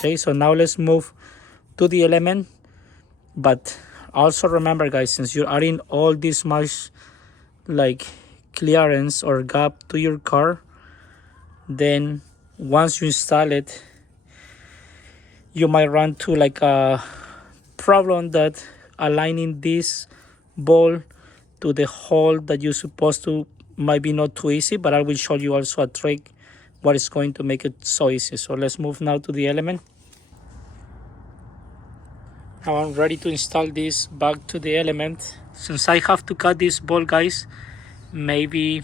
Okay, so now let's move to the element. But also remember, guys, since you're adding all this much like clearance or gap to your car, then once you install it, you might run to like a problem that aligning this ball to the hole that you're supposed to might be not too easy, but I will show you also a trick what is going to make it so easy. So let's move now to the element. Now I'm ready to install this back to the element. Since I have to cut this ball, guys, maybe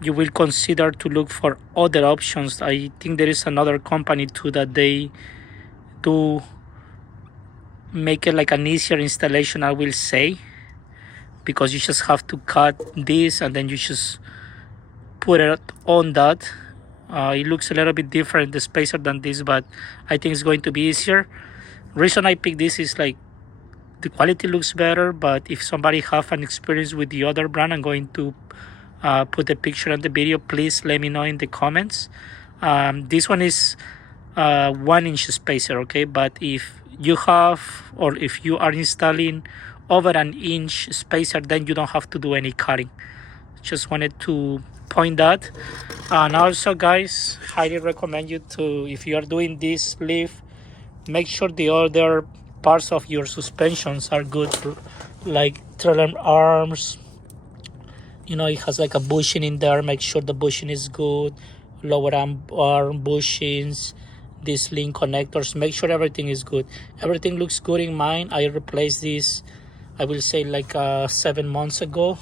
you will consider to look for other options. I think there is another company too that they do make it like an easier installation, I will say, because you just have to cut this and then you just put it on that. It looks a little bit different, the spacer, than this, but I think it's going to be easier. Reason I picked this is like the quality looks better, but if somebody have an experience with the other brand, I'm going to put the picture on the video. Please let me know in the comments. This one is 1 inch spacer, okay, but if you have, or if you are installing over an inch spacer, then you don't have to do any cutting. Just wanted to point that. And also, guys, highly recommend you to, if you are doing this lift, make sure the other parts of your suspensions are good, like trailer arms. You know, it has like a bushing in there. Make sure the bushing is good. Lower arm bushings, these link connectors, make sure everything is good. Everything looks good in mine. I replaced this, I will say, like 7 months ago.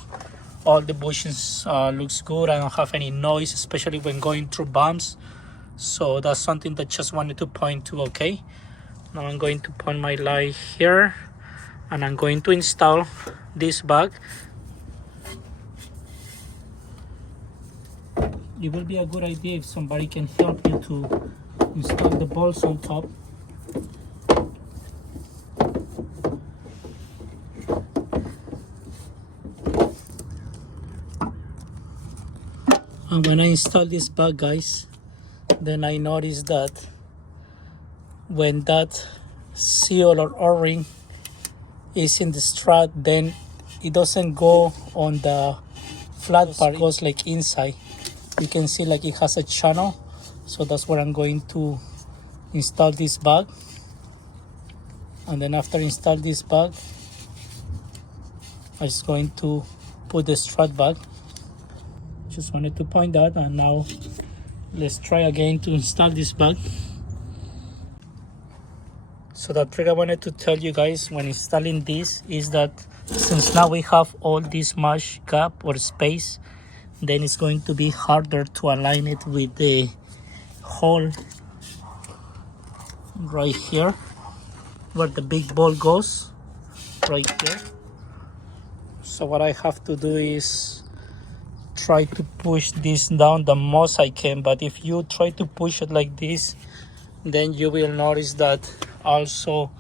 All the bushings looks good. I don't have any noise, especially when going through bumps. So that's something that just wanted to point to. Okay, now I'm going to point my light here and I'm going to install this bag. It will be a good idea if somebody can help you to install the bolts on top. And when I install this bag, guys, then I noticed that when that seal or O-ring is in the strut, then it doesn't go on the flat part, it goes like inside. You can see like it has a channel, so that's where I'm going to install this bag. And then after install this bag, I'm just going to put the strut back. Just wanted to point that. And now let's try again to install this bag. So the trick I wanted to tell you guys when installing this is that since now we have all this much gap or space, then it's going to be harder to align it with the hole right here where the big ball goes, right here. So what I have to do is try to push this down the most I can, but if you try to push it like this, then you will notice that also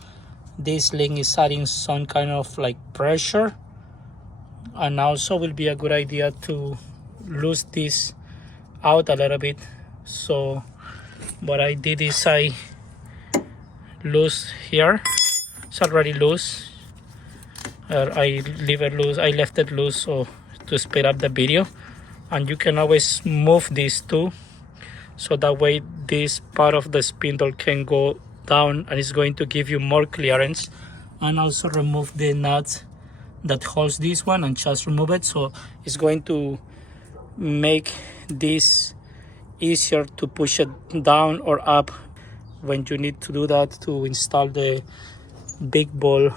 this link is adding some kind of like pressure, and also will be a good idea to loose this out a little bit. So what I did is I loose here, it's already loose. I leave it loose, I left it loose so to speed up the video. And you can always move this too, so that way this part of the spindle can go down and it's going to give you more clearance. And also remove the nut that holds this one and just remove it, so it's going to make this easier to push it down or up when you need to do that to install the big ball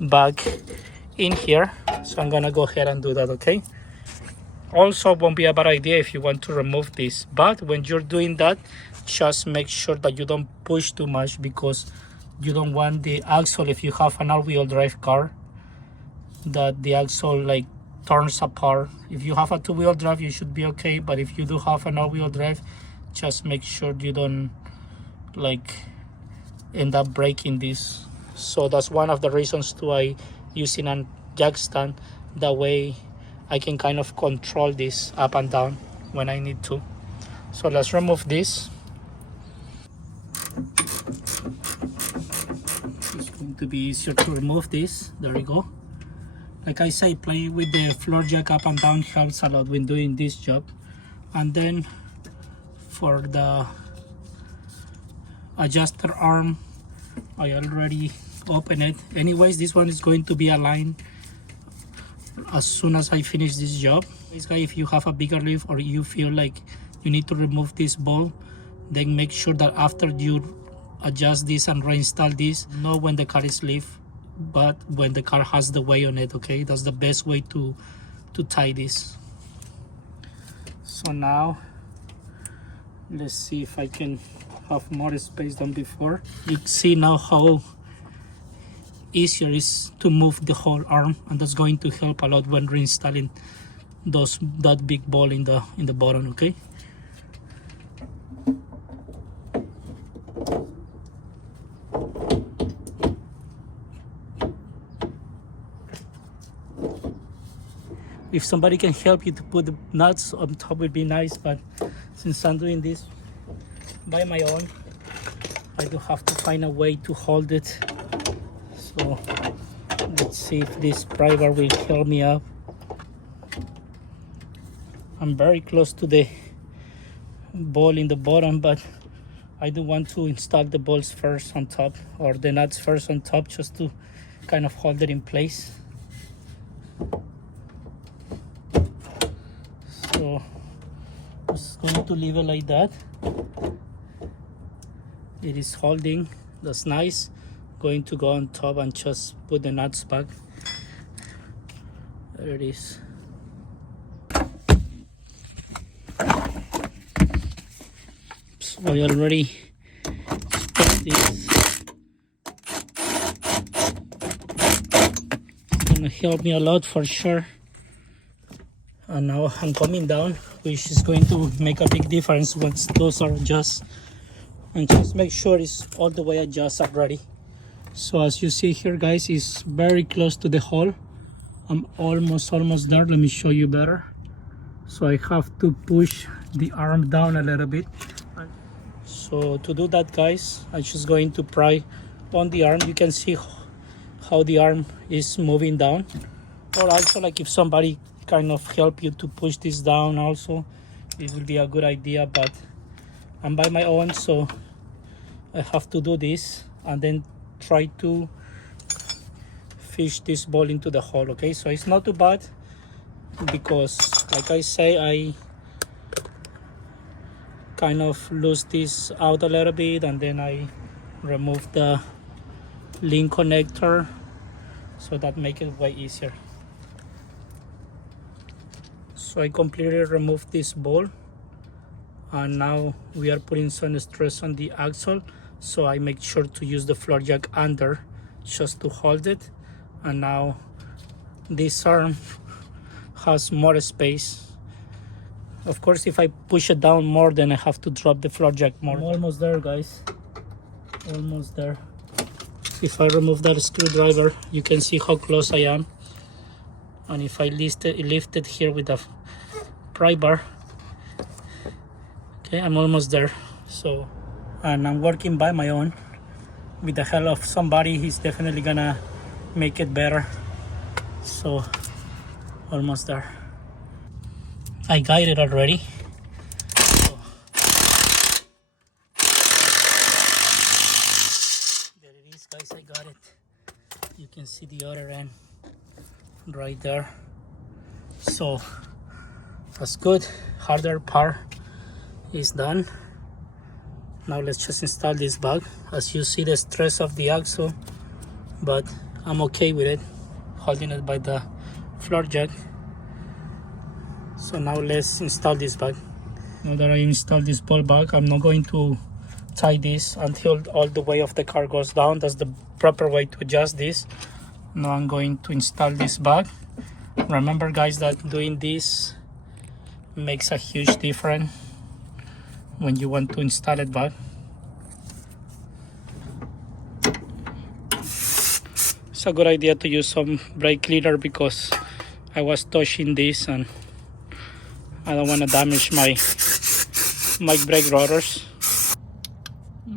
back in here. So I'm gonna go ahead and do that. Okay, also won't be a bad idea if you want to remove this, but when you're doing that, just make sure that you don't push too much, because you don't want the axle, if you have an all-wheel drive car, that the axle like turns apart. If you have a two-wheel drive, you should be okay, but if you do have an all-wheel drive, just make sure you don't like end up breaking this. So that's one of the reasons to I using a jack stand. That way I can kind of control this up and down when I need to. So let's remove this. to be easier to remove this. There we go. Like I say, playing with the floor jack up and down helps a lot when doing this job. And then for the adjuster arm, I already opened it. Anyways, this one is going to be aligned as soon as I finish this job. Basically, if you have a bigger lift or you feel like you need to remove this ball, then make sure that after you adjust this and reinstall this, not when the car is lift, but when the car has the weight on it. Okay, that's the best way to tie this. So now let's see if I can have more space than before. You see now how easier it is to move the whole arm, and that's going to help a lot when reinstalling that big ball in the bottom. Okay. If somebody can help you to put the nuts on top would be nice, but since I'm doing this by my own, I do have to find a way to hold it. So let's see if this pry bar will help me up. I'm very close to the ball in the bottom, but I do want to install the balls first on top, or the nuts first on top, just to kind of hold it in place. So I'm just going to leave it like that. It is holding, that's nice. Going to go on top and just put the nuts back. There it is. So I already stopped this. It's gonna help me a lot for sure. And now I'm coming down, which is going to make a big difference once those are adjusted. And just make sure it's all the way adjusted already. So as you see here, guys, it's very close to the hole. I'm almost there. Let me show you better. So I have to push the arm down a little bit. So to do that, guys, I'm just going to pry on the arm. You can see how the arm is moving down. Or also, like, if somebody kind of help you to push this down also, it will be a good idea, but I'm by my own, so I have to do this and then try to fish this ball into the hole. Okay, so it's not too bad, because like I say, I kind of lose this out a little bit, and then I remove the link connector, so that makes it way easier. So I completely removed this ball, and now we are putting some stress on the axle, so I make sure to use the floor jack under just to hold it. And now this arm has more space. Of course, if I push it down more, then I have to drop the floor jack more. I'm almost there, guys, almost there. If I remove that screwdriver, you can see how close I am. And if I lift it here with a pry bar, okay, I'm almost there. So, and I'm working by my own. With the help of somebody, he's definitely gonna make it better. So, almost there. I got it already. So, there it is, guys, I got it. You can see the other end right there. So that's good. Harder part is done. Now let's just install this back. As you see, the stress of the axle, but I'm okay with it, holding it by the floor jack. So now let's install this back. Now that I installed this ball back, I'm not going to tie this until all the weight of the car goes down. That's the proper way to adjust this. Now I'm going to install this back. Remember, guys, that doing this makes a huge difference when you want to install it back. It's a good idea to use some brake cleaner, because I was touching this and I don't want to damage my brake rotors.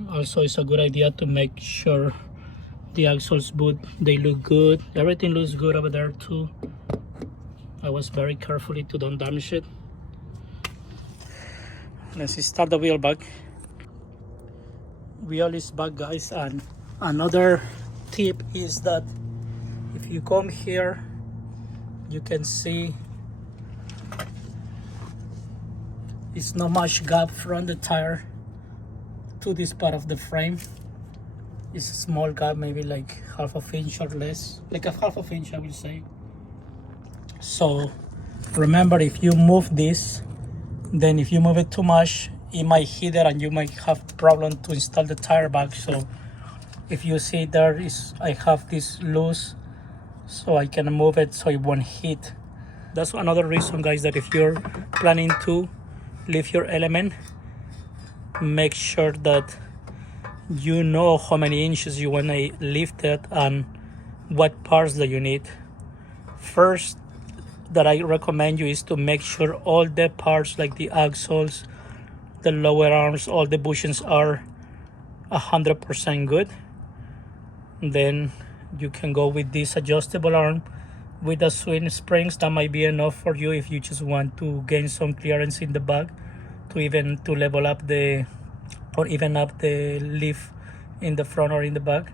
Also, it's a good idea to make sure The axles boot, they look good. Everything looks good over there too. I was very carefully to don't damage it. Let's start the wheel back. Wheel is back, guys, and another tip is that if you come here, you can see it's not much gap from the tire to this part of the frame. It's a small gap, maybe like half an inch or less, like a half an inch I will say. So remember, if you move this, then if you move it too much, it might hit it and you might have problem to install the tire back. So if you see there is, I have this loose, so I can move it so it won't hit. That's another reason, guys, that if you're planning to lift your element, make sure that you know how many inches you want to lift it and what parts that you need. First that I recommend you is to make sure all the parts like the axles, the lower arms, all the bushings are 100% good. Then you can go with this adjustable arm with the swing springs. That might be enough for you if you just want to gain some clearance in the back to level up the or even up the lift in the front or in the back.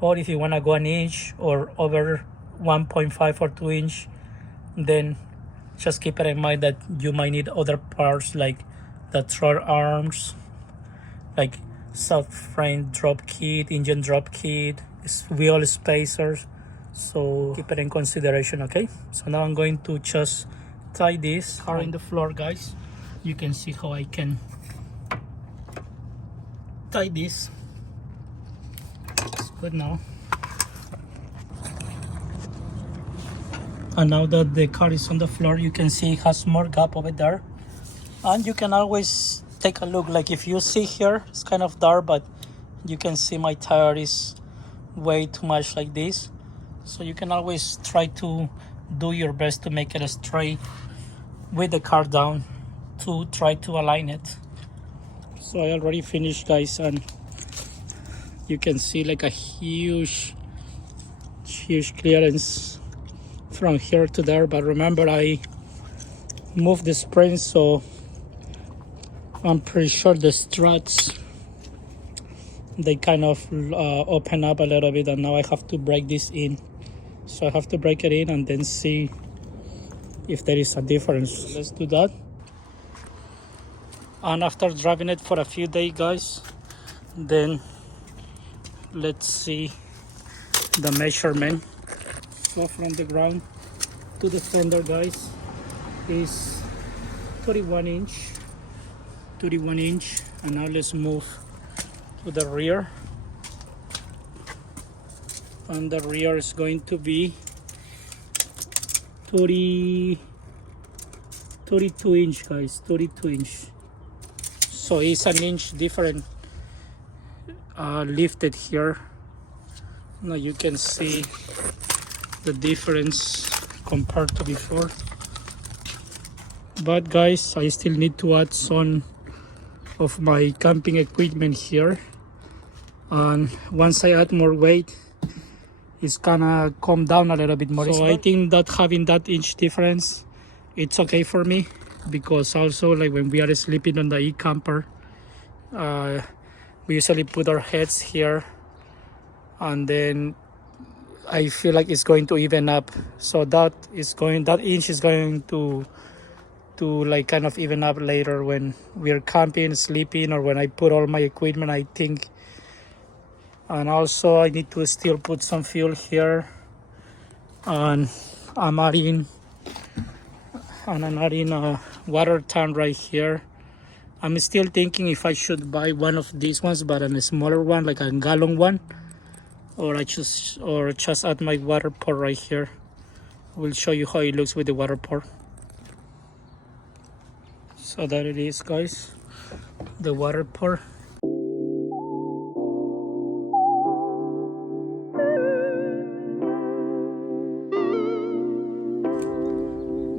Or if you want to go an inch or over 1.5 or 2 inch, then just keep it in mind that you might need other parts like the throttle arms, like subframe drop kit, engine drop kit, wheel spacers. So keep it in consideration, okay? So now I'm going to just tie this car in the floor, guys. You can see how I can tie this. It's good now. And now that the car is on the floor, you can see it has more gap over there. And you can always take a look, like if you see here, it's kind of dark, but you can see my tire is way too much like this. So you can always try to do your best to make it straight with the car down to try to align it. So I already finished, guys, and you can see like a huge clearance from here to there. But remember, I moved the springs, so I'm pretty sure the struts, they kind of open up a little bit, and now I have to break this in. So I have to break it in and then see if there is a difference. Let's do that. And after driving it for a few days, guys, then let's see the measurement. So from the ground to the fender, guys, is 31 inch. And now let's move to the rear. And the rear is going to be 32 inch, guys, 32 inch. So it's an inch different lifted here. Now you can see the difference compared to before. But guys, I still need to add some of my camping equipment here, and once I add more weight, it's gonna come down a little bit more. So I think that having that inch difference, it's okay for me, because also like when we are sleeping on the e-camper, we usually put our heads here, and then I feel like it's going to even up. So that inch is going to like kind of even up later when we're camping, sleeping, or when I put all my equipment, I think. And also I need to still put some fuel here, and I'm adding a water tank right here. I'm still thinking if I should buy one of these ones, but a smaller one, like a gallon one, or just add my water pour right here. We'll show you how it looks with the water pour. So there it is, guys, the water pour.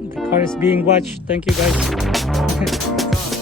The car is being watched. Thank you, guys.